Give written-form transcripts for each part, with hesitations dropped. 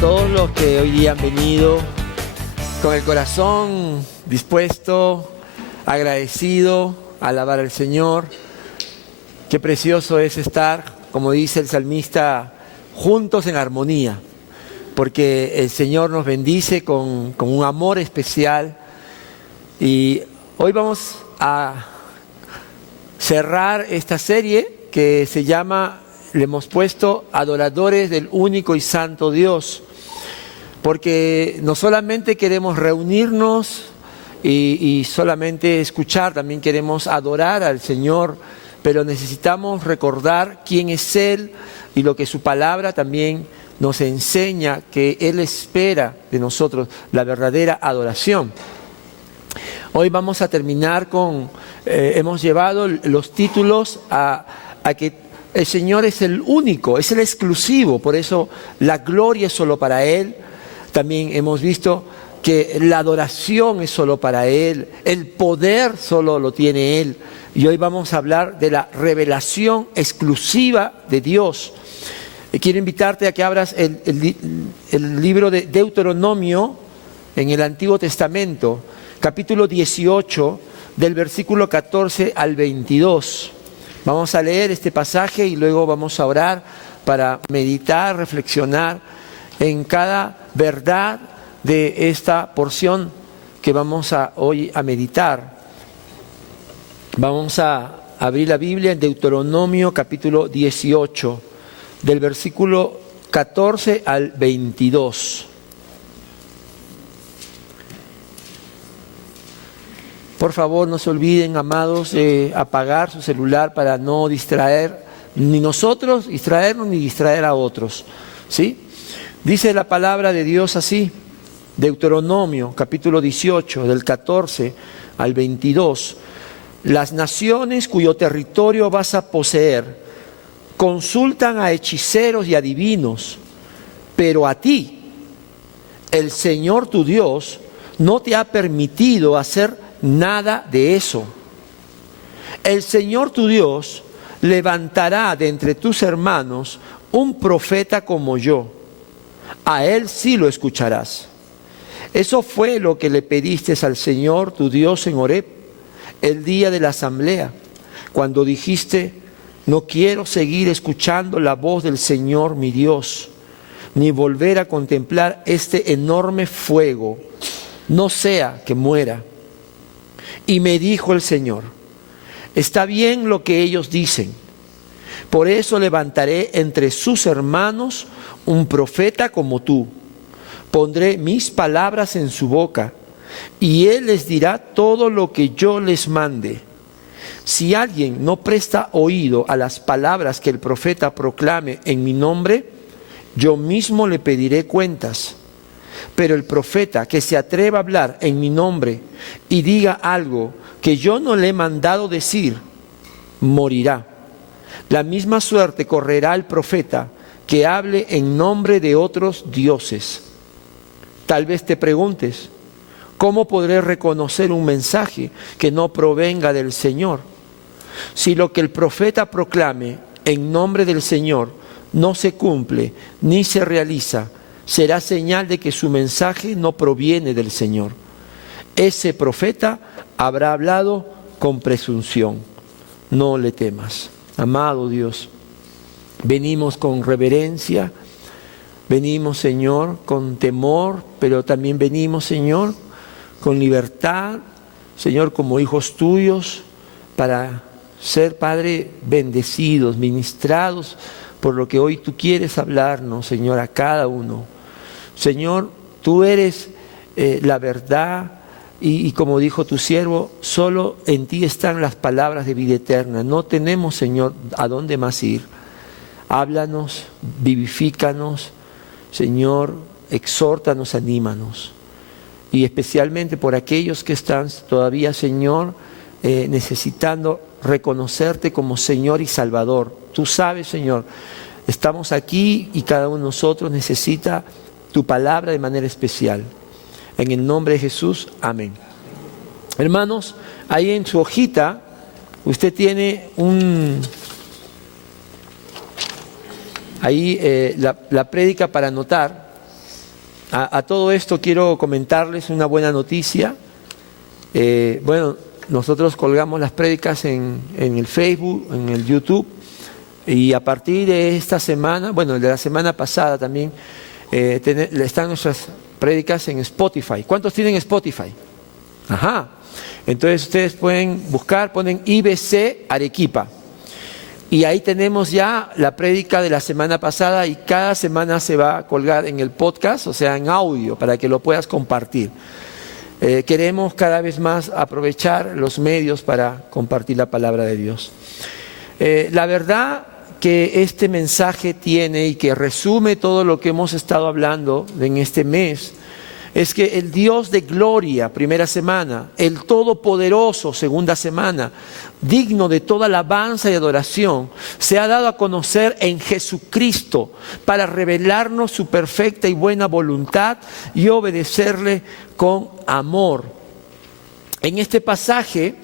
todos los que hoy día han venido con el corazón dispuesto, agradecido a alabar al Señor. Qué precioso es estar, como dice el salmista, juntos en armonía, porque el Señor nos bendice con un amor especial. Y hoy vamos a cerrar esta serie que se llama, le hemos puesto Adoradores del único y santo Dios, porque no solamente queremos reunirnos y solamente escuchar, también queremos adorar al Señor, pero necesitamos recordar quién es Él y lo que su palabra también nos enseña, que Él espera de nosotros, la verdadera adoración. Hoy vamos a terminar con, hemos llevado los títulos a que el Señor es el único, es el exclusivo, por eso la gloria es solo para Él. También hemos visto que la adoración es solo para Él, el poder solo lo tiene Él. Y hoy vamos a hablar de la revelación exclusiva de Dios. Quiero invitarte a que abras el libro de Deuteronomio en el Antiguo Testamento, capítulo 18, del versículo 14 al 22. Vamos a leer este pasaje y luego vamos a orar para meditar, reflexionar en cada verdad de esta porción que vamos hoy a meditar. Vamos a abrir la Biblia en Deuteronomio capítulo 18, del versículo 14 al 22. Por favor, no se olviden, amados, de apagar su celular para no distraer, ni nosotros distraernos, ni distraer a otros. ¿Sí? Dice la palabra de Dios así, Deuteronomio, capítulo 18, del 14 al 22. Las naciones cuyo territorio vas a poseer consultan a hechiceros y adivinos, pero a ti, el Señor tu Dios, no te ha permitido hacer nada de eso. El Señor tu Dios levantará de entre tus hermanos un profeta como yo. A él sí lo escucharás. Eso fue lo que le pediste al Señor tu Dios en Horeb, el día de la asamblea, cuando dijiste: no quiero seguir escuchando la voz del Señor mi Dios, ni volver a contemplar este enorme fuego, no sea que muera. Y me dijo el Señor: está bien lo que ellos dicen, por eso levantaré entre sus hermanos un profeta como tú. Pondré mis palabras en su boca, y él les dirá todo lo que yo les mande. Si alguien no presta oído a las palabras que el profeta proclame en mi nombre, yo mismo le pediré cuentas. Pero el profeta que se atreva a hablar en mi nombre y diga algo que yo no le he mandado decir, morirá. La misma suerte correrá el profeta que hable en nombre de otros dioses. Tal vez te preguntes: ¿cómo podré reconocer un mensaje que no provenga del Señor? Si lo que el profeta proclame en nombre del Señor no se cumple ni se realiza, será señal de que su mensaje no proviene del Señor. Ese profeta habrá hablado con presunción. No le temas. Amado Dios, venimos con reverencia, venimos, Señor, con temor, pero también venimos, Señor, con libertad, Señor, como hijos tuyos, para ser, Padre, bendecidos, ministrados por lo que hoy tú quieres hablarnos, Señor, a cada uno. Señor, tú eres la verdad y como dijo tu siervo, solo en ti están las palabras de vida eterna. No tenemos, Señor, a dónde más ir. Háblanos, vivifícanos, Señor, exhórtanos, anímanos. Y especialmente por aquellos que están todavía, Señor, necesitando reconocerte como Señor y Salvador. Tú sabes, Señor, estamos aquí y cada uno de nosotros necesita tu palabra de manera especial. En el nombre de Jesús, amén. Hermanos, ahí en su hojita usted tiene la prédica para anotar. A todo esto quiero comentarles una buena noticia. Bueno, nosotros colgamos las prédicas en el Facebook, en el YouTube, y a partir de esta semana, bueno, de la semana pasada también, están nuestras prédicas en Spotify. ¿Cuántos tienen Spotify? Ajá. Entonces ustedes pueden buscar, ponen IBC Arequipa. Y ahí tenemos ya la prédica de la semana pasada y cada semana se va a colgar en el podcast, o sea, en audio, para que lo puedas compartir. Queremos cada vez más aprovechar los medios para compartir la palabra de Dios. La verdad que este mensaje tiene y que resume todo lo que hemos estado hablando en este mes, es que el Dios de gloria, primera semana, el Todopoderoso, segunda semana, digno de toda alabanza y adoración, se ha dado a conocer en Jesucristo para revelarnos su perfecta y buena voluntad y obedecerle con amor. En este pasaje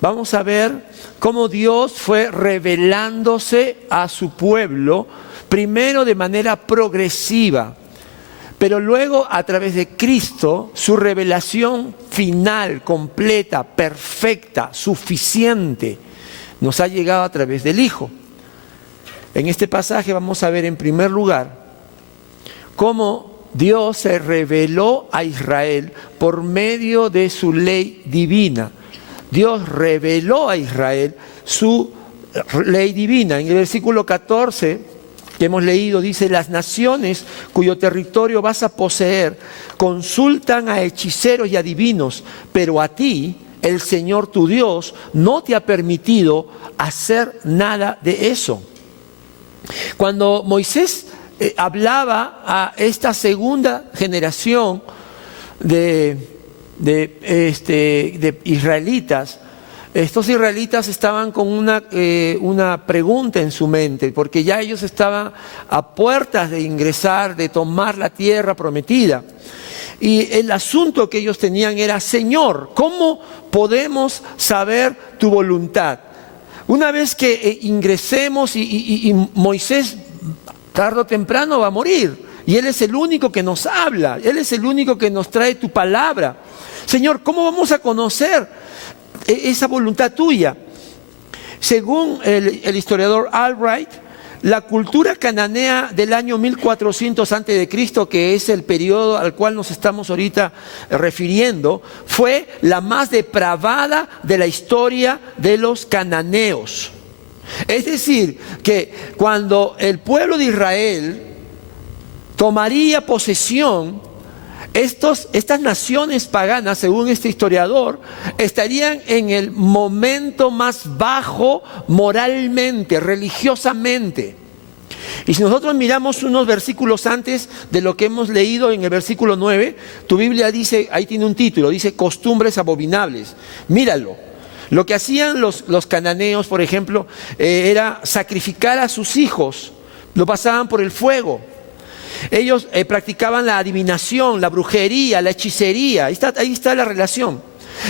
vamos a ver cómo Dios fue revelándose a su pueblo, primero de manera progresiva, pero luego a través de Cristo, su revelación final, completa, perfecta, suficiente, nos ha llegado a través del Hijo. En este pasaje vamos a ver en primer lugar cómo Dios se reveló a Israel por medio de su ley divina. Dios reveló a Israel su ley divina. En el versículo 14 que hemos leído dice: las naciones cuyo territorio vas a poseer consultan a hechiceros y adivinos, pero a ti el Señor tu Dios no te ha permitido hacer nada de eso. Cuando Moisés hablaba a esta segunda generación de israelitas, estos israelitas estaban con una pregunta en su mente, porque ya ellos estaban a puertas de ingresar, de tomar la tierra prometida. Y el asunto que ellos tenían era: Señor, ¿cómo podemos saber tu voluntad? Una vez que ingresemos y Moisés tarde o temprano va a morir, y Él es el único que nos habla, Él es el único que nos trae tu palabra. Señor, ¿cómo vamos a conocer esa voluntad tuya? Según el historiador Albright, la cultura cananea del año 1400 a.C., que es el periodo al cual nos estamos ahorita refiriendo, fue la más depravada de la historia de los cananeos. Es decir, que cuando el pueblo de Israel tomaría posesión, estas naciones paganas, según este historiador, estarían en el momento más bajo moralmente, religiosamente. Y si nosotros miramos unos versículos antes de lo que hemos leído en el versículo 9, tu Biblia dice, ahí tiene un título, dice costumbres abominables. Míralo. Lo que hacían los cananeos, por ejemplo, era sacrificar a sus hijos, lo pasaban por el fuego. Ellos practicaban la adivinación, la brujería, la hechicería. Ahí está la relación.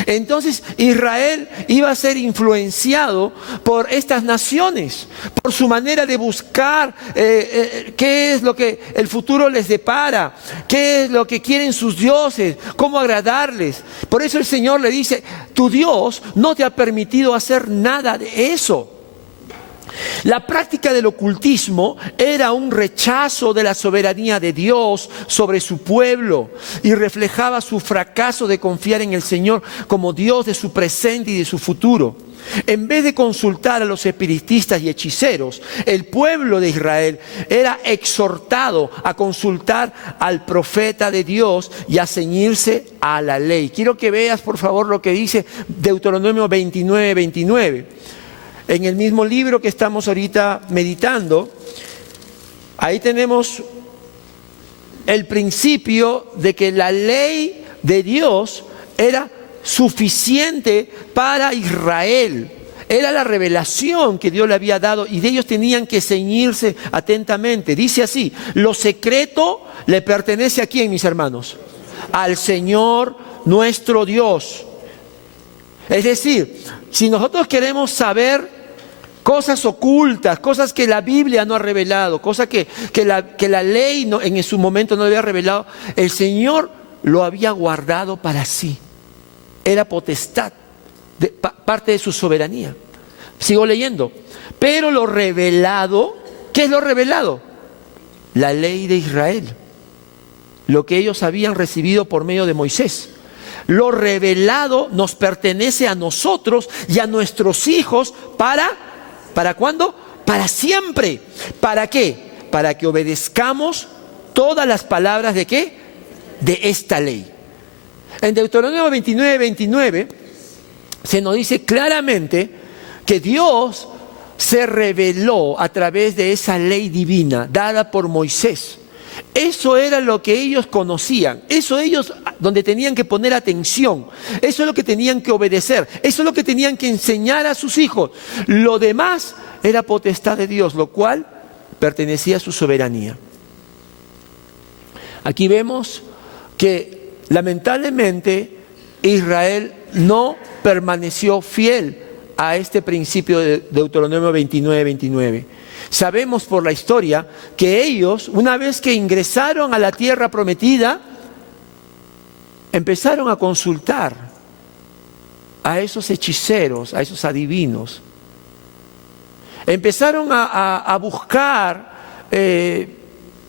Entonces Israel iba a ser influenciado por estas naciones, por su manera de buscar qué es lo que el futuro les depara, qué es lo que quieren sus dioses, cómo agradarles. Por eso el Señor le dice: tu Dios no te ha permitido hacer nada de eso. La práctica del ocultismo era un rechazo de la soberanía de Dios sobre su pueblo y reflejaba su fracaso de confiar en el Señor como Dios de su presente y de su futuro. En vez de consultar a los espiritistas y hechiceros, el pueblo de Israel era exhortado a consultar al profeta de Dios y a ceñirse a la ley. Quiero que veas, por favor, lo que dice Deuteronomio 29:29. En el mismo libro que estamos ahorita meditando, ahí tenemos el principio de que la ley de Dios era suficiente para Israel. Era la revelación que Dios le había dado y de ellos tenían que ceñirse atentamente. Dice así: lo secreto le pertenece ¿a quién, mis hermanos? Al Señor nuestro Dios. Es decir, si nosotros queremos saber cosas ocultas, cosas que la Biblia no ha revelado, cosas que la ley en su momento no había revelado, el Señor lo había guardado para sí. Era potestad, parte de su soberanía. Sigo leyendo. Pero lo revelado, ¿qué es lo revelado? La ley de Israel, lo que ellos habían recibido por medio de Moisés. Lo revelado nos pertenece a nosotros y a nuestros hijos ¿para cuándo? Para siempre. ¿Para qué? Para que obedezcamos todas las palabras ¿de qué? De esta ley. En Deuteronomio 29 se nos dice claramente que Dios se reveló a través de esa ley divina dada por Moisés. Eso era lo que ellos conocían, eso ellos donde tenían que poner atención, eso es lo que tenían que obedecer, eso es lo que tenían que enseñar a sus hijos. Lo demás era potestad de Dios, lo cual pertenecía a su soberanía. Aquí vemos que lamentablemente Israel no permaneció fiel a este principio de Deuteronomio 29. Sabemos por la historia que ellos, una vez que ingresaron a la tierra prometida, empezaron a consultar a esos hechiceros, a esos adivinos. Empezaron a buscar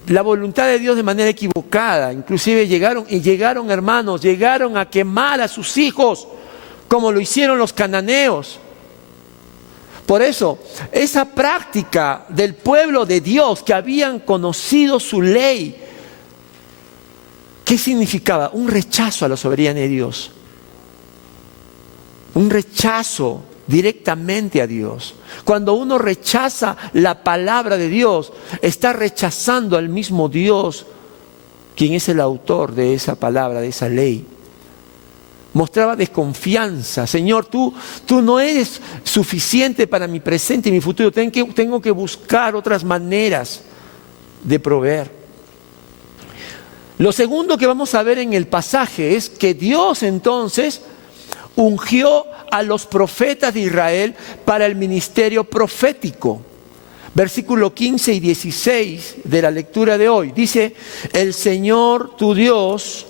la voluntad de Dios de manera equivocada. Inclusive llegaron hermanos, llegaron a quemar a sus hijos, como lo hicieron los cananeos. Por eso, esa práctica del pueblo de Dios que habían conocido su ley, ¿qué significaba? Un rechazo a la soberanía de Dios. Un rechazo directamente a Dios. Cuando uno rechaza la palabra de Dios, está rechazando al mismo Dios, quien es el autor de esa palabra, de esa ley. Mostraba desconfianza. Señor, tú no eres suficiente para mi presente y mi futuro. Tengo que buscar otras maneras de proveer. Lo segundo que vamos a ver en el pasaje es que Dios entonces ungió a los profetas de Israel para el ministerio profético. Versículo 15 y 16 de la lectura de hoy. Dice, el Señor tu Dios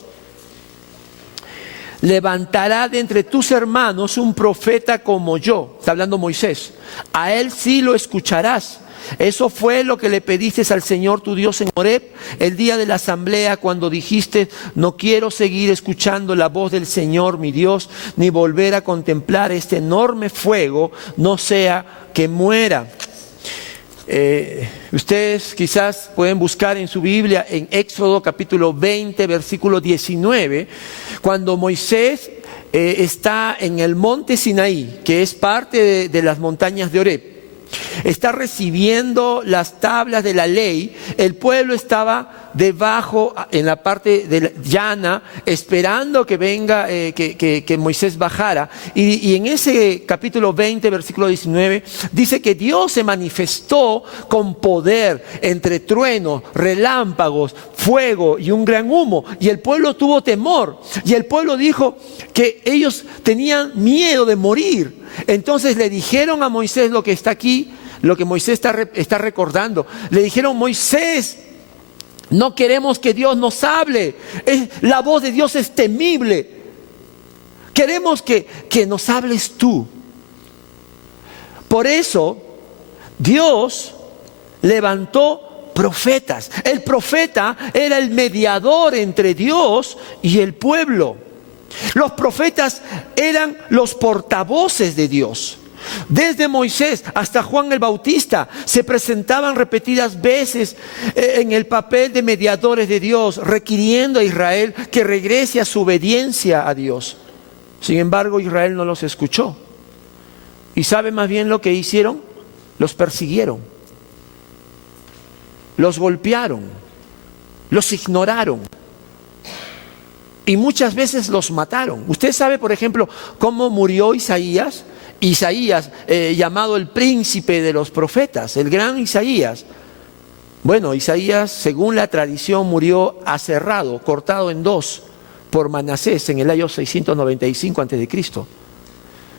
levantará de entre tus hermanos un profeta como yo. Está hablando Moisés. A él sí lo escucharás. Eso fue lo que le pediste al Señor tu Dios en Horeb, el día de la asamblea, cuando dijiste, no quiero seguir escuchando la voz del Señor mi Dios, ni volver a contemplar este enorme fuego, no sea que muera. Ustedes quizás pueden buscar en su Biblia en Éxodo capítulo 20 versículo 19, cuando Moisés está en el monte Sinaí, que es parte de las montañas de Horeb. Está recibiendo las tablas de la ley. El pueblo estaba debajo, en la parte de la llana, esperando que venga, que Moisés bajara. Y en ese capítulo 20, versículo 19, dice que Dios se manifestó con poder entre truenos, relámpagos, fuego y un gran humo. Y el pueblo tuvo temor. Y el pueblo dijo que ellos tenían miedo de morir. Entonces le dijeron a Moisés lo que está aquí, lo que Moisés está recordando. Le dijeron, Moisés, no queremos que Dios nos hable. La voz de Dios es temible. Queremos que nos hables tú. Por eso Dios levantó profetas. El profeta era el mediador entre Dios y el pueblo. Los profetas eran los portavoces de Dios. Desde Moisés hasta Juan el Bautista se presentaban repetidas veces en el papel de mediadores de Dios, requiriendo a Israel que regrese a su obediencia a Dios. Sin embargo, Israel no los escuchó. ¿Y sabe más bien lo que hicieron? Los persiguieron, los golpearon, los ignoraron. Y muchas veces los mataron. Usted sabe, por ejemplo, cómo murió Isaías. Isaías, llamado el príncipe de los profetas, el gran Isaías. Bueno, Isaías, según la tradición, murió aserrado, cortado en dos por Manasés en el año 695 a.C.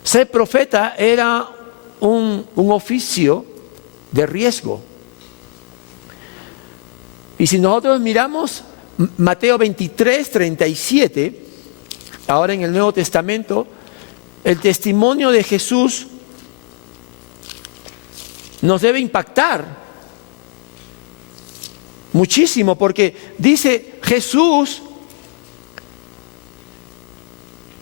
Ser profeta era un oficio de riesgo. Y si nosotros miramos Mateo 23, 37, ahora en el Nuevo Testamento, el testimonio de Jesús nos debe impactar muchísimo, porque dice Jesús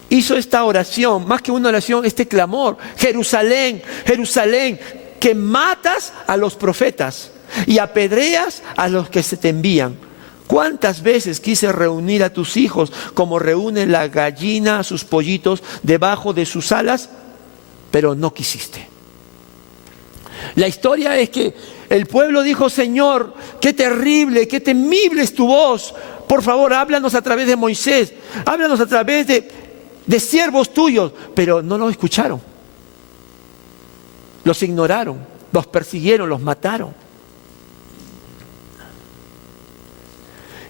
hizo esta oración, más que una oración, este clamor: Jerusalén, Jerusalén, que matas a los profetas y apedreas a los que se te envían. ¿Cuántas veces quise reunir a tus hijos como reúne la gallina a sus pollitos debajo de sus alas? Pero no quisiste. La historia es que el pueblo dijo: Señor, qué terrible, qué temible es tu voz. Por favor, háblanos a través de Moisés, háblanos a través de siervos tuyos. Pero no los escucharon. Los ignoraron, los persiguieron, los mataron.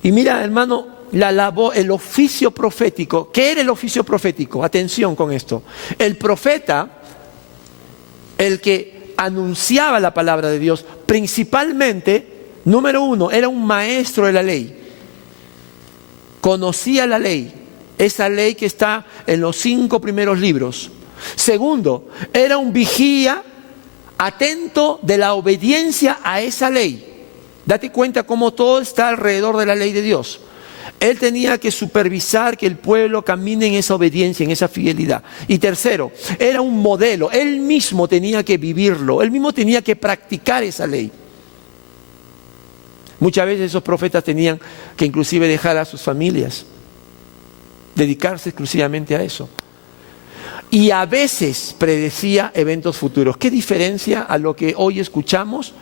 Y mira, hermano, el oficio profético. ¿Qué era el oficio profético? Atención con esto. El profeta, el que anunciaba la palabra de Dios, principalmente, número uno, era un maestro de la ley. Conocía la ley, esa ley que está en los 5 primeros libros. Segundo, era un vigía atento de la obediencia a esa ley. Date cuenta cómo todo está alrededor de la ley de Dios. Él tenía que supervisar que el pueblo camine en esa obediencia, en esa fidelidad. Y tercero, era un modelo. Él mismo tenía que vivirlo. Él mismo tenía que practicar esa ley. Muchas veces esos profetas tenían que inclusive dejar a sus familias, dedicarse exclusivamente a eso. Y a veces predecía eventos futuros. ¿Qué diferencia a lo que hoy escuchamos?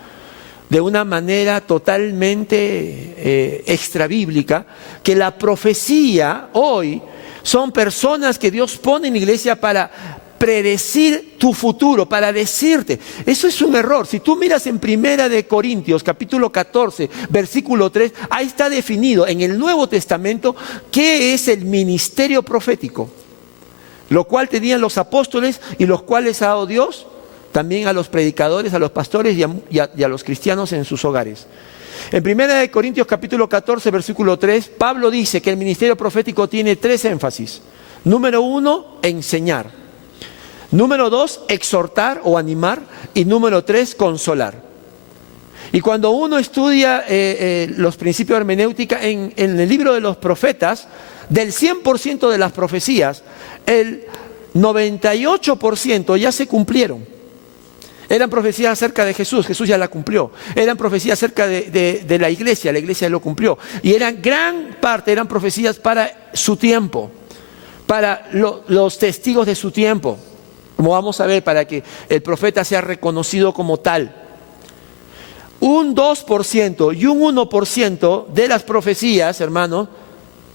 De una manera totalmente extrabíblica, que la profecía hoy son personas que Dios pone en la iglesia para predecir tu futuro, para decirte. Eso es un error. Si tú miras en 1 Corintios, capítulo 14, versículo 3, ahí está definido en el Nuevo Testamento qué es el ministerio profético, lo cual tenían los apóstoles y los cuales ha dado Dios también a los predicadores, a los pastores y a los cristianos en sus hogares. En 1 Corintios capítulo 14, versículo 3, Pablo dice que el ministerio profético tiene 3 énfasis. Número 1, enseñar. Número 2, exhortar o animar. Y número 3, consolar. Y cuando uno estudia los principios de hermenéutica en el libro de los profetas, del 100% de las profecías, el 98% ya se cumplieron. Eran profecías acerca de Jesús, Jesús ya la cumplió. Eran profecías acerca de la iglesia lo cumplió. Y gran parte eran profecías para su tiempo, para los testigos de su tiempo. Como vamos a ver, para que el profeta sea reconocido como tal. Un 2% y un 1% de las profecías, hermanos,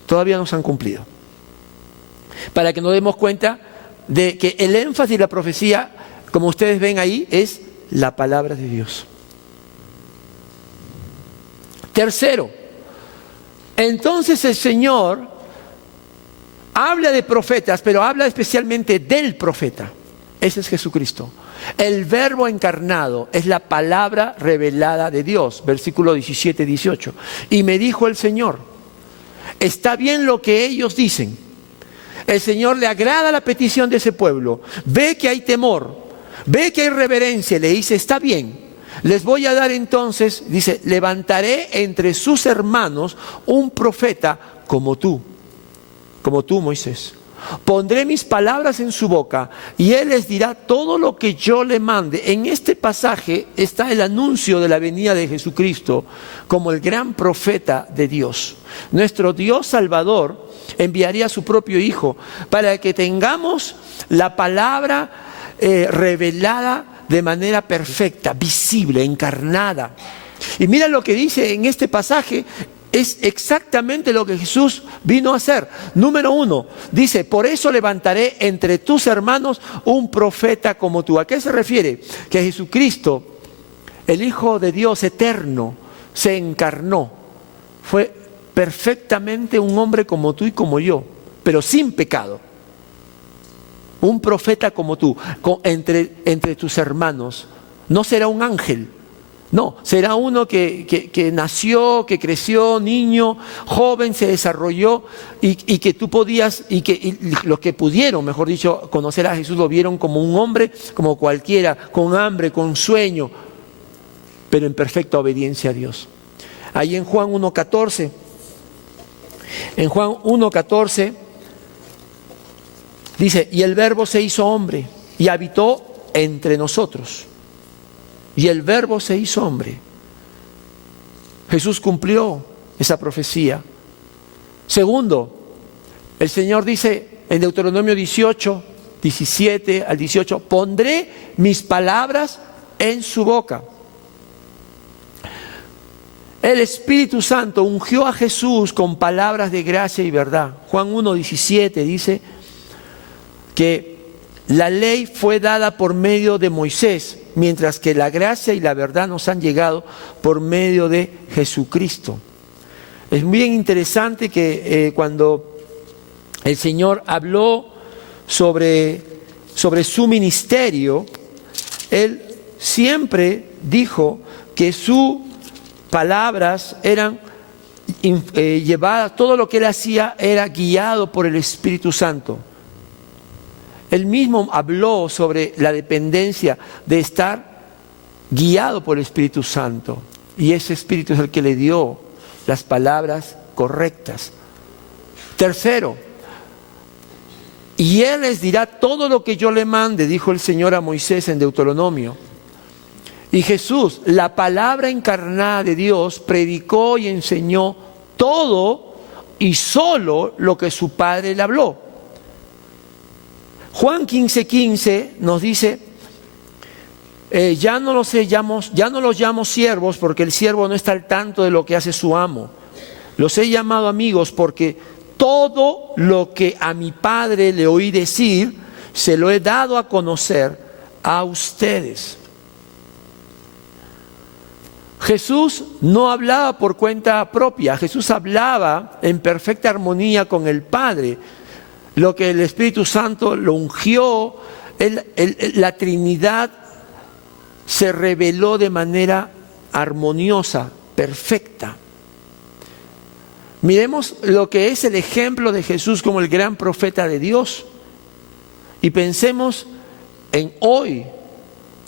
todavía no se han cumplido. Para que nos demos cuenta de que el énfasis de la profecía, como ustedes ven ahí, es la palabra de Dios. Tercero, entonces el Señor habla de profetas, pero habla especialmente del profeta. Ese es Jesucristo. El verbo encarnado es la palabra revelada de Dios. Versículo 17, 18. Y me dijo el Señor: está bien lo que ellos dicen. El Señor le agrada la petición de ese pueblo. Ve que hay temor. Ve que hay reverencia. Le dice: está bien. Les voy a dar entonces, dice, levantaré entre sus hermanos un profeta como tú, Moisés. Pondré mis palabras en su boca y él les dirá todo lo que yo le mande. En este pasaje está el anuncio de la venida de Jesucristo como el gran profeta de Dios. Nuestro Dios Salvador enviaría a su propio Hijo para que tengamos la palabra revelada de manera perfecta, visible, encarnada. Y mira lo que dice en este pasaje. Es exactamente lo que Jesús vino a hacer. Número 1, dice: por eso levantaré entre tus hermanos un profeta como tú. ¿A qué se refiere? Que Jesucristo, el Hijo de Dios eterno, se encarnó. Fue perfectamente un hombre como tú y como yo, pero sin pecado. un profeta como tú, entre tus hermanos. No será un ángel, no, será uno que nació, que creció, niño, joven, se desarrolló y que tú podías, y los que pudieron, mejor dicho, conocer a Jesús lo vieron como un hombre, como cualquiera, con hambre, con sueño, pero en perfecta obediencia a Dios. Ahí en Juan 1:14, dice, y el Verbo se hizo hombre y habitó entre nosotros. Y el Verbo se hizo hombre. Jesús cumplió esa profecía. Segundo, el Señor dice en Deuteronomio 18, 17 al 18, pondré mis palabras en su boca. El Espíritu Santo ungió a Jesús con palabras de gracia y verdad. Juan 1:17 dice que la ley fue dada por medio de Moisés, mientras que la gracia y la verdad nos han llegado por medio de Jesucristo. Es bien interesante que cuando el Señor habló sobre su ministerio, Él siempre dijo que sus palabras eran llevadas, todo lo que Él hacía era guiado por el Espíritu Santo. Él mismo habló sobre la dependencia de estar guiado por el Espíritu Santo. Y ese Espíritu es el que le dio las palabras correctas. Tercero, y Él les dirá todo lo que yo le mande, dijo el Señor a Moisés en Deuteronomio. Y Jesús, la palabra encarnada de Dios, predicó y enseñó todo y solo lo que su Padre le habló. Juan 15:15 nos dice, ya no los llamo siervos porque el siervo no está al tanto de lo que hace su amo. Los he llamado amigos porque todo lo que a mi Padre le oí decir, se lo he dado a conocer a ustedes. Jesús no hablaba por cuenta propia, Jesús hablaba en perfecta armonía con el Padre. Lo que el Espíritu Santo lo ungió, la Trinidad se reveló de manera armoniosa, perfecta. Miremos lo que es el ejemplo de Jesús como el gran profeta de Dios y pensemos en hoy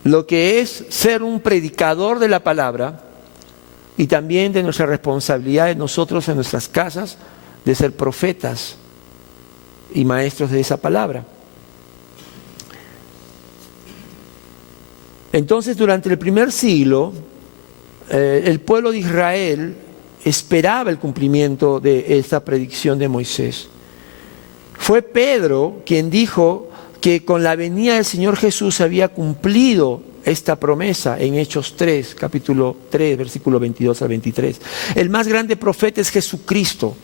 lo que es ser un predicador de la palabra y también de nuestra responsabilidad de nosotros en nuestras casas de ser profetas y maestros de esa palabra. Entonces, durante el primer siglo, el pueblo de Israel esperaba el cumplimiento de esta predicción de Moisés. Fue Pedro quien dijo que con la venida del Señor Jesús se había cumplido esta promesa en Hechos 3, capítulo 3, versículo 22 al 23. El más grande profeta es Jesucristo,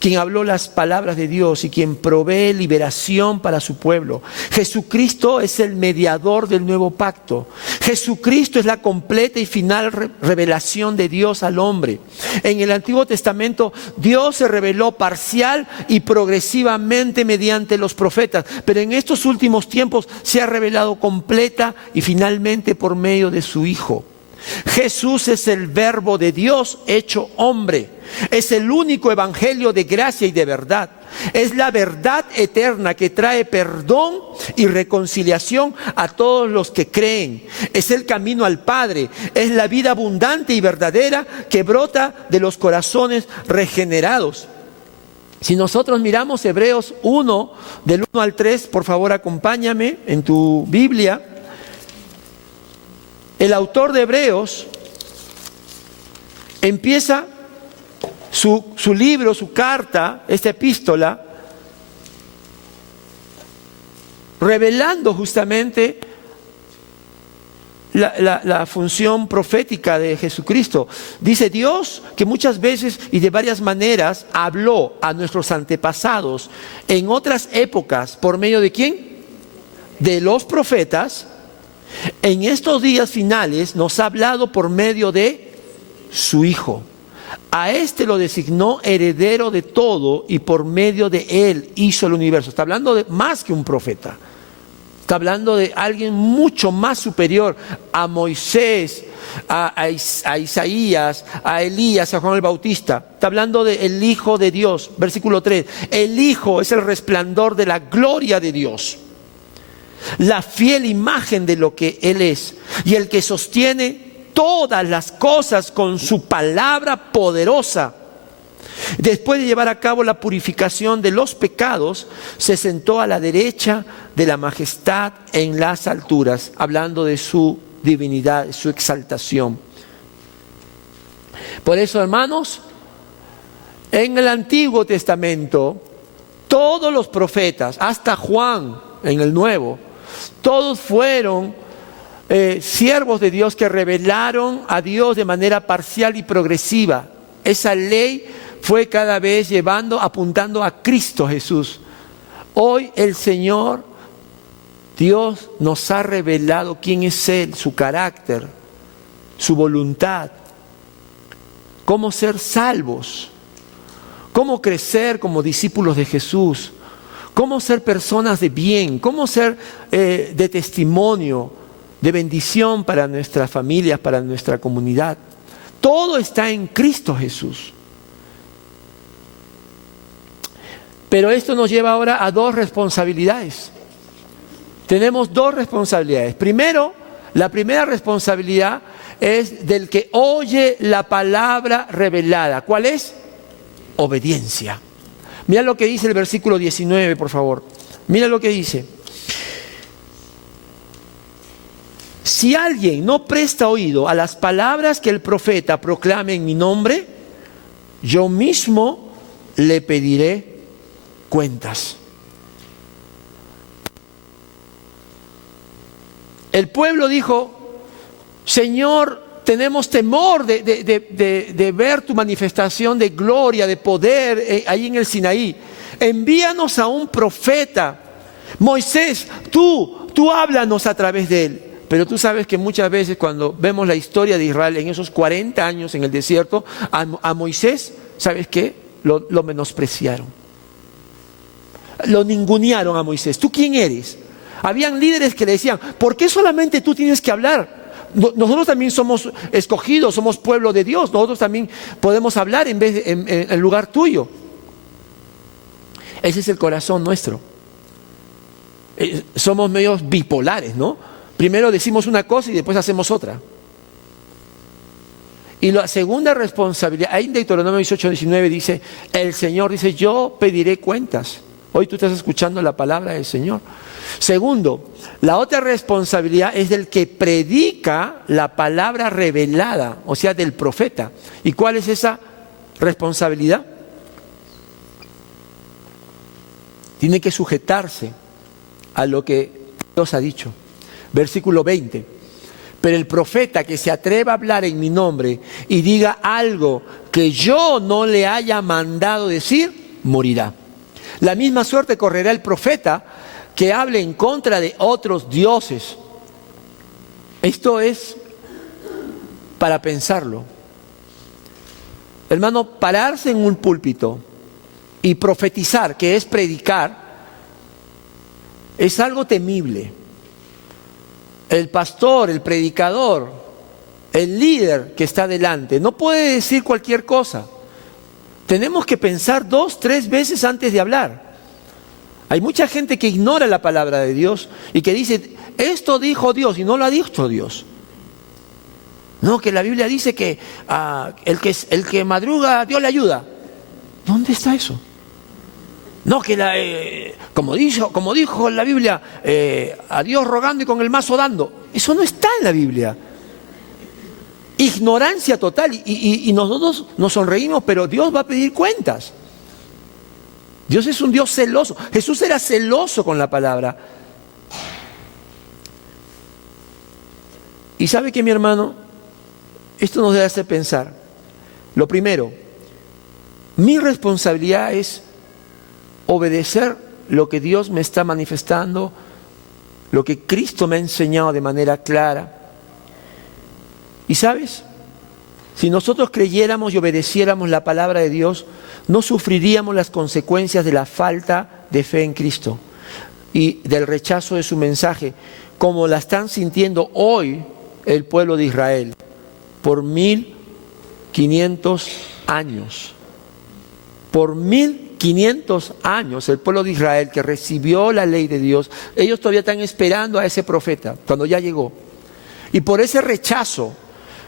quien habló las palabras de Dios y quien provee liberación para su pueblo. Jesucristo es el mediador del nuevo pacto. Jesucristo es la completa y final revelación de Dios al hombre. En el Antiguo Testamento, Dios se reveló parcial y progresivamente mediante los profetas, pero en estos últimos tiempos se ha revelado completa y finalmente por medio de su Hijo. Jesús es el Verbo de Dios hecho hombre. Es el único evangelio de gracia y de verdad. Es la verdad eterna que trae perdón y reconciliación a todos los que creen. Es el camino al Padre. Es la vida abundante y verdadera que brota de los corazones regenerados. Si nosotros miramos Hebreos 1, del 1 al 3, por favor acompáñame en tu Biblia. El autor de Hebreos empieza su libro, su carta, esta epístola, revelando justamente la función profética de Jesucristo. Dice Dios que muchas veces y de varias maneras habló a nuestros antepasados en otras épocas. ¿Por medio de quién? De los profetas. En estos días finales nos ha hablado por medio de su Hijo. A este lo designó heredero de todo y por medio de él hizo el universo. Está hablando de más que un profeta. Está hablando de alguien mucho más superior a Moisés, a Isaías, a Elías, a Juan el Bautista. Está hablando del Hijo de Dios. Versículo 3. El Hijo es el resplandor de la gloria de Dios, la fiel imagen de lo que Él es, y el que sostiene todas las cosas con su palabra poderosa. Después de llevar a cabo la purificación de los pecados, se sentó a la derecha de la majestad en las alturas, hablando de su divinidad, de su exaltación. Por eso, hermanos, en el Antiguo Testamento, todos los profetas, hasta Juan en el Nuevo, todos fueron siervos de Dios que revelaron a Dios de manera parcial y progresiva. Esa ley fue cada vez apuntando a Cristo Jesús. Hoy el Señor Dios nos ha revelado quién es Él, su carácter, su voluntad, cómo ser salvos, cómo crecer como discípulos de Jesús, cómo ser personas de bien, cómo ser de testimonio, de bendición para nuestras familias, para nuestra comunidad. Todo está en Cristo Jesús. Pero esto nos lleva ahora a dos responsabilidades. Tenemos dos responsabilidades. Primero, la primera responsabilidad es del que oye la palabra revelada. ¿Cuál es? Obediencia. Mira lo que dice el versículo 19, por favor. Mira lo que dice. Si alguien no presta oído a las palabras que el profeta proclame en mi nombre, yo mismo le pediré cuentas. El pueblo dijo: Señor, tenemos temor de ver tu manifestación de gloria, de poder ahí en el Sinaí. Envíanos a un profeta. Moisés, tú háblanos a través de él. Pero tú sabes que muchas veces cuando vemos la historia de Israel en esos 40 años en el desierto, a Moisés, ¿sabes qué? Lo menospreciaron. Lo ningunearon a Moisés. ¿Tú quién eres? Habían líderes que le decían: ¿por qué solamente tú tienes que hablar? Nosotros también somos escogidos, somos pueblo de Dios. Nosotros también podemos hablar en lugar tuyo. Ese es el corazón nuestro. Somos medios bipolares, ¿no? Primero decimos una cosa y después hacemos otra. Y la segunda responsabilidad, ahí en Deuteronomio 18:19 dice: el Señor dice, yo pediré cuentas. Hoy tú estás escuchando la palabra del Señor. Segundo, la otra responsabilidad es del que predica la palabra revelada, o sea, del profeta. ¿Y cuál es esa responsabilidad? Tiene que sujetarse a lo que Dios ha dicho. Versículo 20. Pero el profeta que se atreva a hablar en mi nombre y diga algo que yo no le haya mandado decir, morirá. La misma suerte correrá el profeta que hable en contra de otros dioses. Esto es para pensarlo. Hermano, pararse en un púlpito y profetizar, que es predicar, es algo temible. El pastor, el predicador, el líder que está delante no puede decir cualquier cosa. Tenemos que pensar 2, 3 veces antes de hablar. Hay mucha gente que ignora la palabra de Dios y que dice: esto dijo Dios, y no lo ha dicho Dios. No, que la Biblia dice que el que madruga, Dios le ayuda. ¿Dónde está eso? No, que como dijo la Biblia, a Dios rogando y con el mazo dando. Eso no está en la Biblia. Ignorancia total, y nosotros nos sonreímos, pero Dios va a pedir cuentas. Dios es un Dios celoso. Jesús era celoso con la palabra. Y sabe que, mi hermano, esto nos debe hacer pensar. Lo primero, mi responsabilidad es obedecer lo que Dios me está manifestando, lo que Cristo me ha enseñado de manera clara. Y ¿sabes? Si nosotros creyéramos y obedeciéramos la palabra de Dios, no sufriríamos las consecuencias de la falta de fe en Cristo. y del rechazo de su mensaje, como la están sintiendo hoy el pueblo de Israel, por 1500 años. Por 1500 años el pueblo de Israel que recibió la ley de Dios, ellos todavía están esperando a ese profeta cuando ya llegó. Y por ese rechazo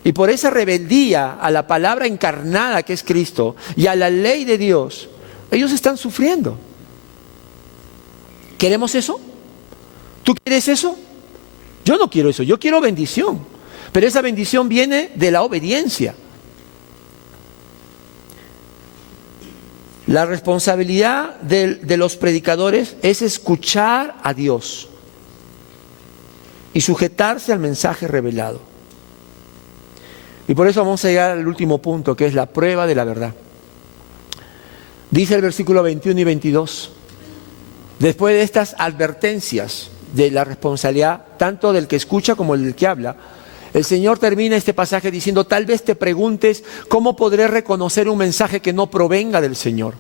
y por esa rebeldía a la palabra encarnada que es Cristo y a la ley de Dios, ellos están sufriendo. ¿Queremos eso? ¿Tú quieres eso? Yo no quiero eso, yo quiero bendición. Pero esa bendición viene de la obediencia. La responsabilidad de los predicadores es escuchar a Dios y sujetarse al mensaje revelado. Y por eso vamos a llegar al último punto, que es la prueba de la verdad. Dice el versículo 21 y 22, después de estas advertencias de la responsabilidad, tanto del que escucha como del que habla, el Señor termina este pasaje diciendo, tal vez te preguntes, ¿cómo podré reconocer un mensaje que no provenga del Señor?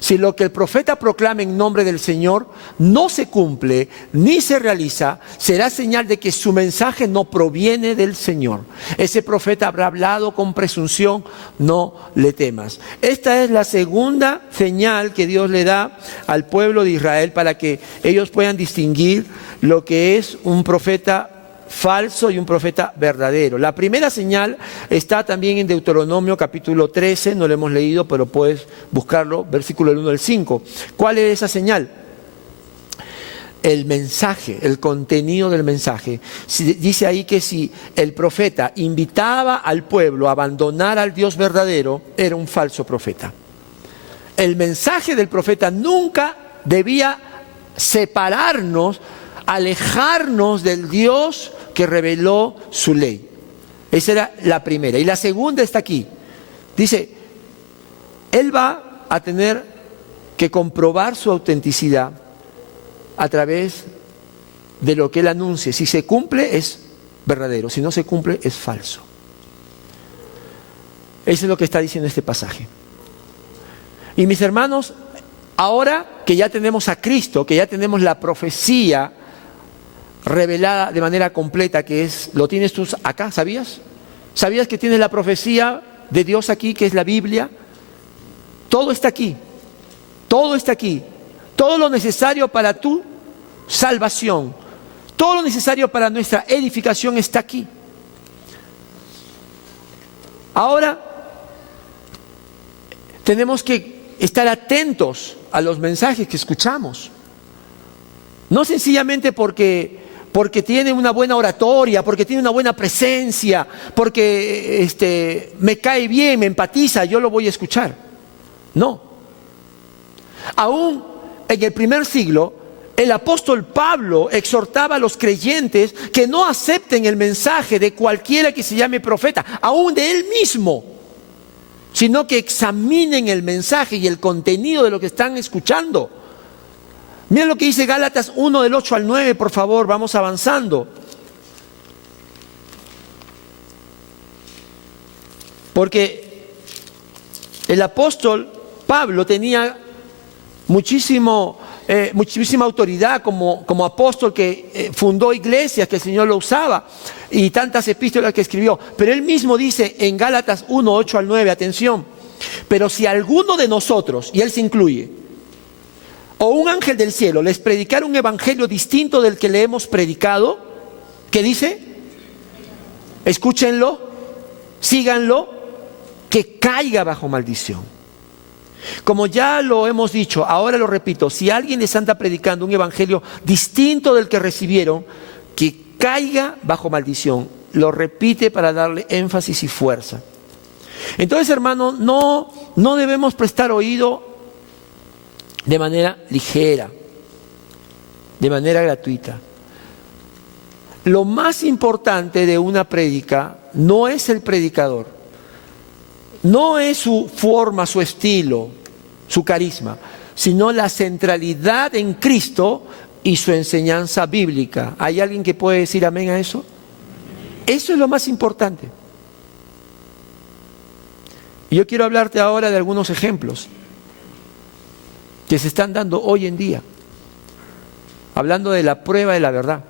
Si lo que el profeta proclama en nombre del Señor no se cumple ni se realiza, será señal de que su mensaje no proviene del Señor. Ese profeta habrá hablado con presunción, no le temas. Esta es la segunda señal que Dios le da al pueblo de Israel para que ellos puedan distinguir lo que es un profeta falso y un profeta verdadero. La primera señal está también en Deuteronomio capítulo 13, no lo hemos leído, pero puedes buscarlo, versículo 1 al 5. ¿Cuál es esa señal? El mensaje, el contenido del mensaje. Dice ahí que si el profeta invitaba al pueblo a abandonar al Dios verdadero, era un falso profeta. El mensaje del profeta nunca debía separarnos, alejarnos del Dios que reveló su ley. Esa era la primera. Y la segunda está aquí. Dice, él va a tener que comprobar su autenticidad a través de lo que él anuncie. Si se cumple, es verdadero. Si no se cumple, es falso. Eso es lo que está diciendo este pasaje. Y mis hermanos, ahora que ya tenemos a Cristo, que ya tenemos la profecía revelada de manera completa, que es, lo tienes tú acá, ¿sabías? ¿Sabías que tienes la profecía de Dios aquí, que es la Biblia? Todo está aquí, todo está aquí, todo lo necesario para tu salvación, todo lo necesario para nuestra edificación está aquí. Ahora tenemos que estar atentos a los mensajes que escuchamos, no sencillamente porque tiene una buena oratoria, porque tiene una buena presencia, porque me cae bien, me empatiza, yo lo voy a escuchar. No. Aún en el primer siglo, el apóstol Pablo exhortaba a los creyentes que no acepten el mensaje de cualquiera que se llame profeta, aún de él mismo, sino que examinen el mensaje y el contenido de lo que están escuchando. Miren lo que dice Gálatas 1 del 8 al 9, por favor, vamos avanzando. Porque el apóstol Pablo tenía muchísima autoridad como apóstol que fundó iglesias, que el Señor lo usaba, y tantas epístolas que escribió. Pero él mismo dice en Gálatas 1, 8 al 9, atención, pero si alguno de nosotros, y él se incluye, o un ángel del cielo les predicara un evangelio distinto del que le hemos predicado, ¿qué dice? Escúchenlo, síganlo, que caiga bajo maldición. Como ya lo hemos dicho, ahora lo repito, si alguien les anda predicando un evangelio distinto del que recibieron, que caiga bajo maldición. Lo repite para darle énfasis y fuerza. Entonces, hermano, no debemos prestar oído de manera ligera, de manera gratuita. Lo más importante de una prédica no es el predicador, no es su forma, su estilo, su carisma, sino la centralidad en Cristo y su enseñanza bíblica. ¿Hay alguien que puede decir amén a eso? Eso es lo más importante. Y yo quiero hablarte ahora de algunos ejemplos que se están dando hoy en día. hablando de la prueba de la verdad.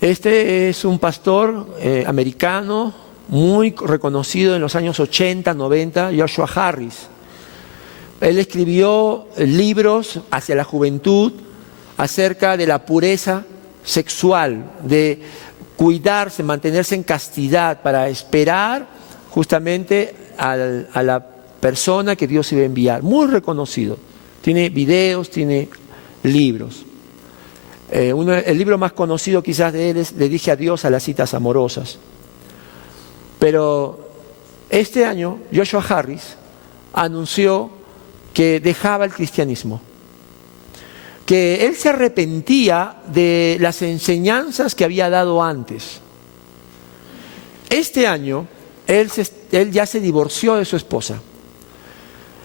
Este es un pastor americano muy reconocido en los años 80, 90, Joshua Harris. Él escribió libros hacia la juventud acerca de la pureza sexual, de cuidarse, mantenerse en castidad para esperar justamente a la persona que Dios iba a enviar. Muy reconocido. Tiene videos, tiene libros. El libro más conocido quizás de él es Le dije adiós a las citas amorosas. Pero este año Joshua Harris anunció que dejaba el cristianismo, que él se arrepentía de las enseñanzas que había dado antes. Este año él ya se divorció de su esposa.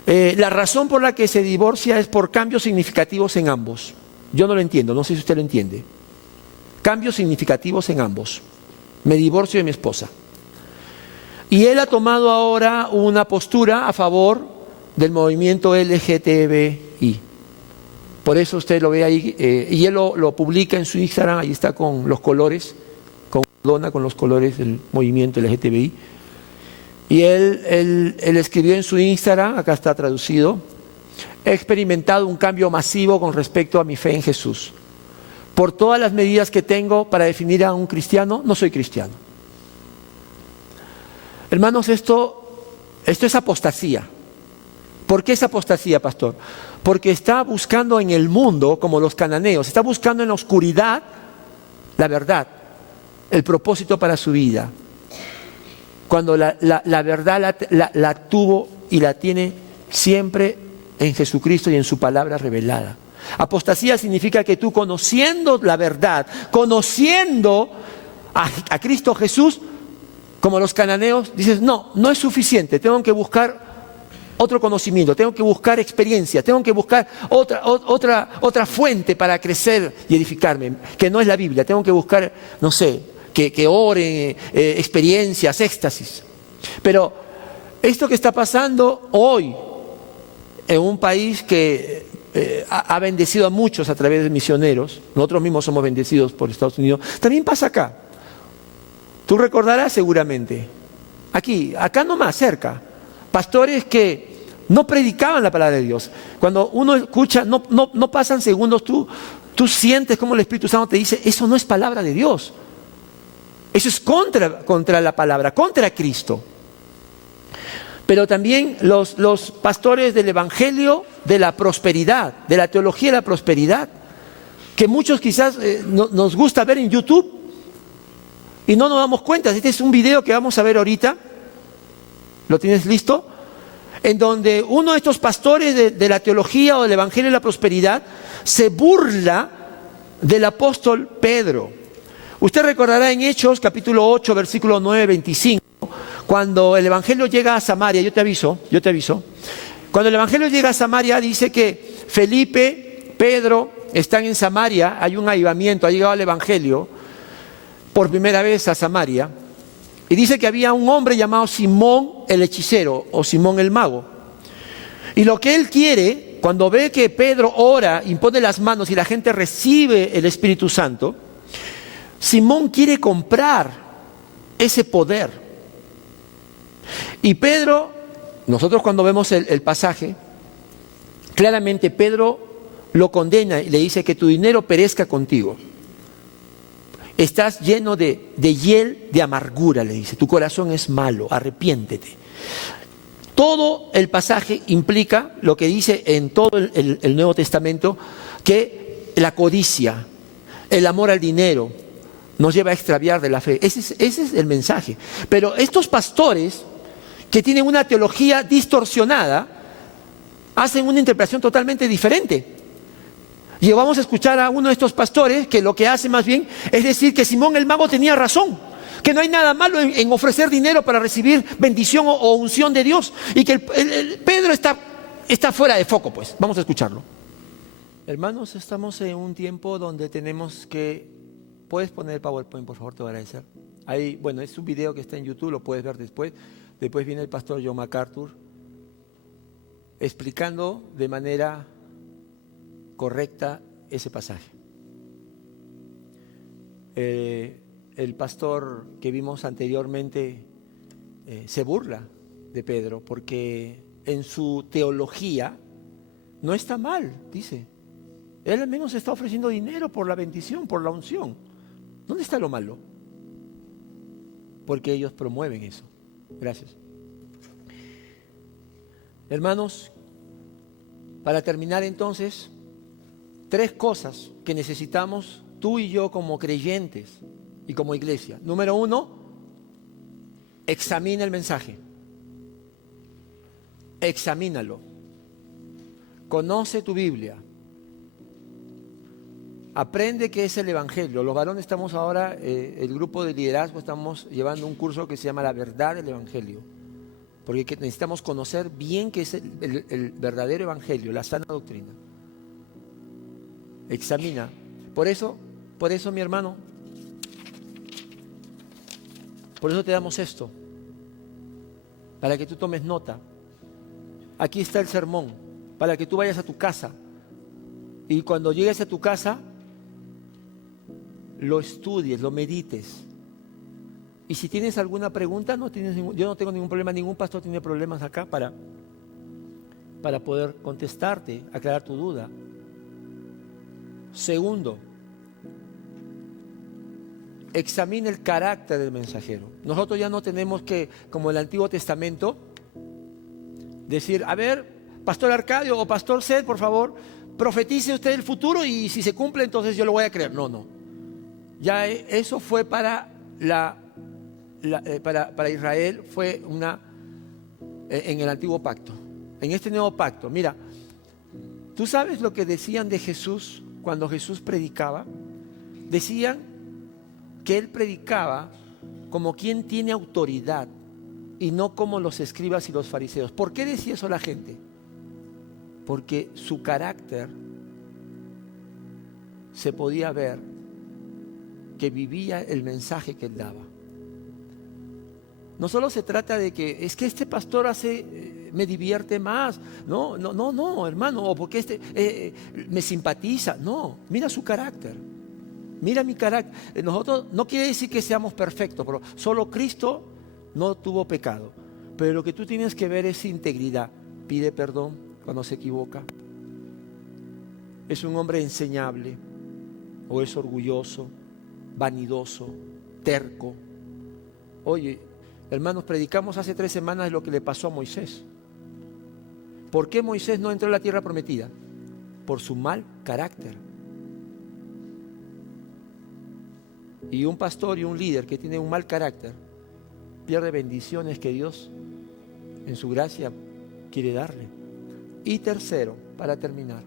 La razón por la que se divorcia es por cambios significativos en ambos. Yo no lo entiendo, no sé si usted lo entiende. Cambios significativos en ambos. Me divorcio de mi esposa. Y él ha tomado ahora una postura a favor del movimiento LGTBI. Por eso usted lo ve ahí, y él lo publica en su Instagram, ahí está con los colores, con los colores del movimiento LGTBI. Y él escribió en su Instagram, acá está traducido: he experimentado un cambio masivo con respecto a mi fe en Jesús. Por todas las medidas que tengo para definir a un cristiano, no soy cristiano. Hermanos, esto es apostasía. ¿Por qué es apostasía, pastor? Porque está buscando en el mundo, como los cananeos, está buscando en la oscuridad la verdad, el propósito para su vida. Cuando la verdad la tuvo y la tiene siempre en Jesucristo y en su palabra revelada. Apostasía significa que tú, conociendo la verdad, conociendo a Cristo Jesús, como los cananeos, dices, no es suficiente, tengo que buscar otro conocimiento, tengo que buscar experiencia, tengo que buscar otra fuente para crecer y edificarme, que no es la Biblia. Tengo que buscar, no sé, que oren, experiencias, éxtasis. Pero esto que está pasando hoy en un país que ha bendecido a muchos a través de misioneros, nosotros mismos somos bendecidos por Estados Unidos, también pasa acá. Tú recordarás seguramente, acá nomás cerca, pastores que no predicaban la palabra de Dios. Cuando uno escucha, no pasan segundos, tú sientes como el Espíritu Santo te dice, eso no es palabra de Dios. Eso es contra la palabra, contra Cristo. Pero también los pastores del Evangelio de la prosperidad, de la teología de la prosperidad, que muchos quizás nos gusta ver en YouTube y no nos damos cuenta. Este es un video que vamos a ver ahorita. ¿Lo tienes listo? En donde uno de estos pastores de la teología o del Evangelio de la prosperidad se burla del apóstol Pedro. Usted recordará en Hechos capítulo 8 versículo 9, 25, cuando el Evangelio llega a Samaria. Yo te aviso. Cuando el Evangelio llega a Samaria, dice que Felipe, Pedro están en Samaria, hay un avivamiento, ha llegado el Evangelio por primera vez a Samaria. Y dice que había un hombre llamado Simón el hechicero o Simón el mago. Y lo que él quiere, cuando ve que Pedro ora, impone las manos y la gente recibe el Espíritu Santo, Simón quiere comprar ese poder. Y Pedro, nosotros cuando vemos el pasaje, claramente Pedro lo condena y le dice que tu dinero perezca contigo. Estás lleno de hiel de amargura, le dice. Tu corazón es malo, arrepiéntete. Todo el pasaje implica lo que dice en todo el Nuevo Testamento, que la codicia, el amor al dinero, nos lleva a extraviar de la fe. Ese es el mensaje. Pero estos pastores que tienen una teología distorsionada hacen una interpretación totalmente diferente. Y vamos a escuchar a uno de estos pastores que lo que hace más bien es decir que Simón el mago tenía razón, que no hay nada malo en ofrecer dinero para recibir bendición o unción de Dios, y que Pedro está fuera de foco. Pues vamos a escucharlo. Hermanos, estamos en un tiempo donde tenemos que... ¿Puedes poner el PowerPoint, por favor? Te voy a agradecer. Ahí, bueno, es un video que está en YouTube, lo puedes ver después. Después viene el pastor John MacArthur explicando de manera correcta ese pasaje. El pastor que vimos anteriormente se burla de Pedro porque en su teología no está mal, dice. Él al menos está ofreciendo dinero por la bendición, por la unción. ¿Dónde está lo malo? Porque ellos promueven eso. Gracias. Hermanos, para terminar entonces, 3 cosas que necesitamos tú y yo como creyentes y como iglesia. Número 1, examina el mensaje. Examínalo. Conoce tu Biblia. Aprende qué es el Evangelio. Los varones estamos ahora, el grupo de liderazgo, estamos llevando un curso que se llama La Verdad del Evangelio. Porque necesitamos conocer bien qué es el verdadero Evangelio, la sana doctrina. Examina. Por eso, mi hermano, por eso te damos esto, para que tú tomes nota. Aquí está el sermón, para que tú vayas a tu casa y cuando llegues a tu casa lo estudies, lo medites. Y si tienes alguna pregunta, yo no tengo ningún problema, ningún pastor tiene problemas acá para poder contestarte, aclarar tu duda. Segundo, examina el carácter del mensajero. Nosotros ya no tenemos que, como en el Antiguo Testamento, decir, a ver, Pastor Arcadio o Pastor Seth, por favor, profetice usted el futuro y si se cumple entonces yo lo voy a creer. No. Ya eso fue para para Israel, fue en el antiguo pacto. En este nuevo pacto, mira, ¿tú sabes lo que decían de Jesús cuando Jesús predicaba? Decían que Él predicaba como quien tiene autoridad y no como los escribas y los fariseos. ¿Por qué decía eso la gente? Porque su carácter se podía ver que vivía el mensaje que Él daba. No solo se trata de que es que este pastor me divierte más, no, hermano, o porque me simpatiza, no, mira su carácter, mira mi carácter. Nosotros no quiere decir que seamos perfectos, pero solo Cristo no tuvo pecado, pero lo que tú tienes que ver es integridad. Pide perdón cuando se equivoca, es un hombre enseñable o es orgulloso, vanidoso, terco. Oye, hermanos, predicamos hace 3 semanas lo que le pasó a Moisés. ¿Por qué Moisés no entró a la tierra prometida? Por su mal carácter. Y un pastor y un líder que tiene un mal carácter pierde bendiciones que Dios en su gracia quiere darle. Y tercero, para terminar,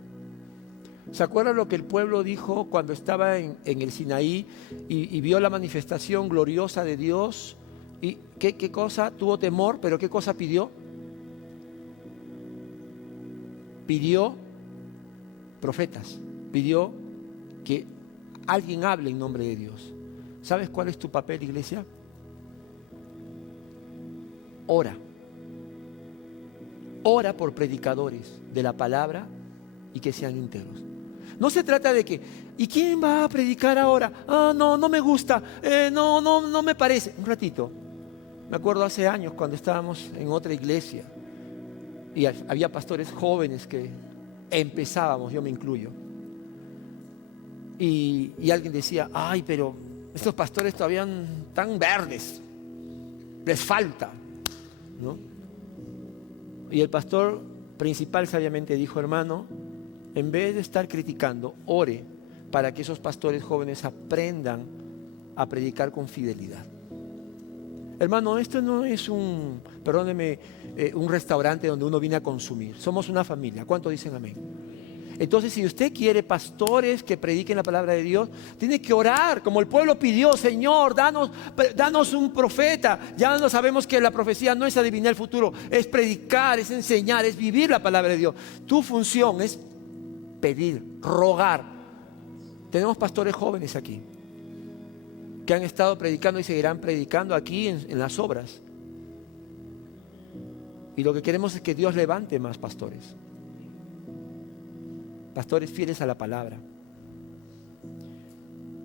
¿se acuerdan lo que el pueblo dijo cuando estaba en el Sinaí y vio la manifestación gloriosa de Dios? ¿Y qué cosa? Tuvo temor, pero ¿qué cosa pidió? Pidió profetas, pidió que alguien hable en nombre de Dios. ¿Sabes cuál es tu papel, iglesia? Ora. Ora por predicadores de la palabra y que sean íntegros. No se trata de que, ¿y quién va a predicar ahora? No me gusta, no me parece. Un ratito. Me acuerdo hace años cuando estábamos en otra iglesia y había pastores jóvenes que empezábamos, yo me incluyo. Y alguien decía, ay, pero estos pastores todavía están verdes, les falta, ¿no? Y el pastor principal sabiamente dijo, hermano, en vez de estar criticando, ore para que esos pastores jóvenes aprendan a predicar con fidelidad. Hermano, esto no es un restaurante donde uno viene a consumir. Somos una familia. ¿Cuántos dicen amén? Entonces, si usted quiere pastores que prediquen la palabra de Dios, tiene que orar, como el pueblo pidió, Señor, danos un profeta. Ya no sabemos que la profecía no es adivinar el futuro, es predicar, es enseñar, es vivir la palabra de Dios. Tu función es pedir, rogar. Tenemos pastores jóvenes aquí que han estado predicando y seguirán predicando aquí en las obras. Y lo que queremos es que Dios levante más pastores. Pastores fieles a la palabra.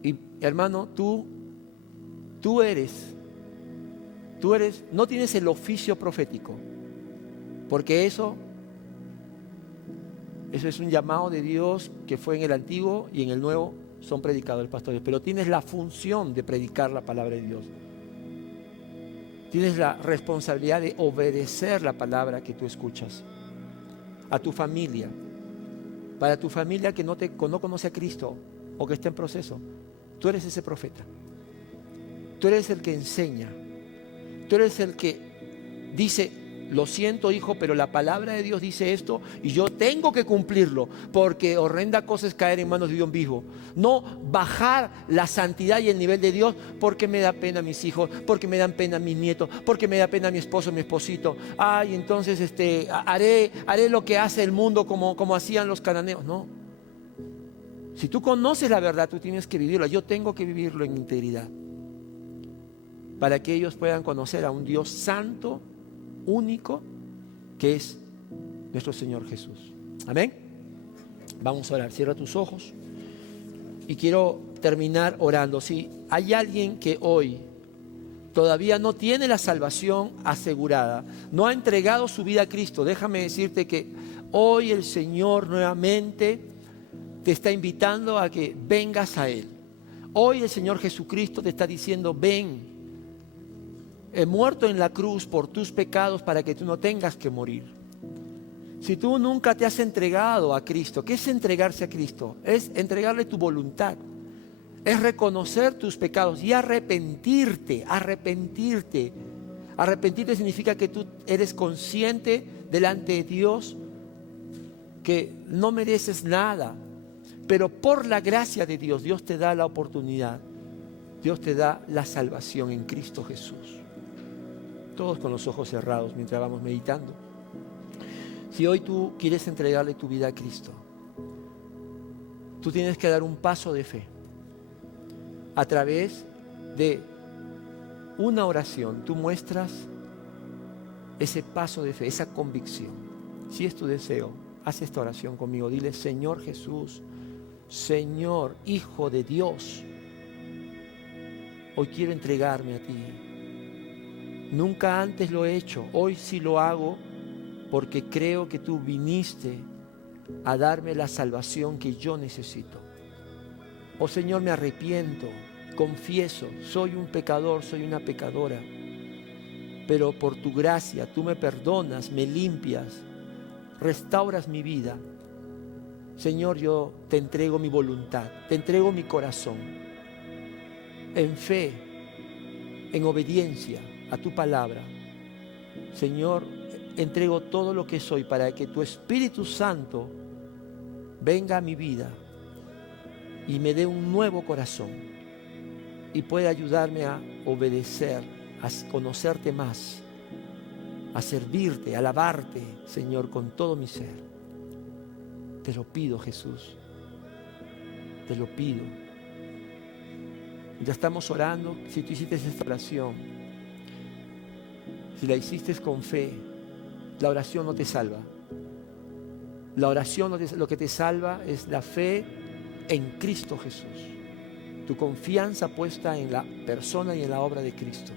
Y hermano, tú no tienes el oficio profético, porque eso es un llamado de Dios que fue en el Antiguo y en el Nuevo son predicadores, pastores, pero tienes la función de predicar la palabra de Dios. Tienes la responsabilidad de obedecer la palabra que tú escuchas. A tu familia, para tu familia que no conoce a Cristo o que está en proceso, tú eres ese profeta. Tú eres el que enseña. Tú eres el que dice, lo siento, hijo, pero la palabra de Dios dice esto y yo tengo que cumplirlo, porque horrenda cosa es caer en manos de Dios vivo. No bajar la santidad y el nivel de Dios porque me da pena mis hijos, porque me dan pena mis nietos, porque me da pena mi esposo, mi esposito. Ay, entonces haré lo que hace el mundo como hacían los cananeos. No. Si tú conoces la verdad, tú tienes que vivirla. Yo tengo que vivirlo en integridad, para que ellos puedan conocer a un Dios santo, único, que es nuestro Señor Jesús. Amén. Vamos a orar. Cierra tus ojos y quiero terminar orando. Si hay alguien que hoy todavía no tiene la salvación asegurada, no ha entregado su vida a Cristo, déjame decirte que hoy el Señor nuevamente te está invitando a que vengas a Él. Hoy el Señor Jesucristo te está diciendo: ven, he muerto en la cruz por tus pecados para que tú no tengas que morir. Si tú nunca te has entregado a Cristo, ¿qué es entregarse a Cristo? Es entregarle tu voluntad, es reconocer tus pecados y arrepentirte. Arrepentirte significa que tú eres consciente delante de Dios que no mereces nada, pero por la gracia de Dios, Dios te da la oportunidad, Dios te da la salvación en Cristo Jesús. Todos con los ojos cerrados mientras vamos meditando. Si hoy tú quieres entregarle tu vida a Cristo, tú tienes que dar un paso de fe a través de una oración. Tú muestras ese paso de fe, esa convicción. Si es tu deseo, haz esta oración conmigo. Dile: Señor Jesús, Señor, Hijo de Dios, hoy quiero entregarme a ti. Nunca antes lo he hecho, hoy sí lo hago porque creo que tú viniste a darme la salvación que yo necesito. Oh Señor, me arrepiento, confieso, soy un pecador, soy una pecadora, pero por tu gracia tú me perdonas, me limpias, restauras mi vida. Señor, yo te entrego mi voluntad, te entrego mi corazón, en fe, en obediencia a tu palabra. Señor, entrego todo lo que soy para que tu Espíritu Santo venga a mi vida y me dé un nuevo corazón y pueda ayudarme a obedecer, a conocerte más, a servirte, a alabarte, Señor, con todo mi ser. Te lo pido, Jesús, te lo pido. Ya estamos orando. Si tú hiciste esta oración, si la hiciste con fe, la oración no te salva. La oración lo que te salva es la fe en Cristo Jesús. Tu confianza puesta en la persona y en la obra de Cristo.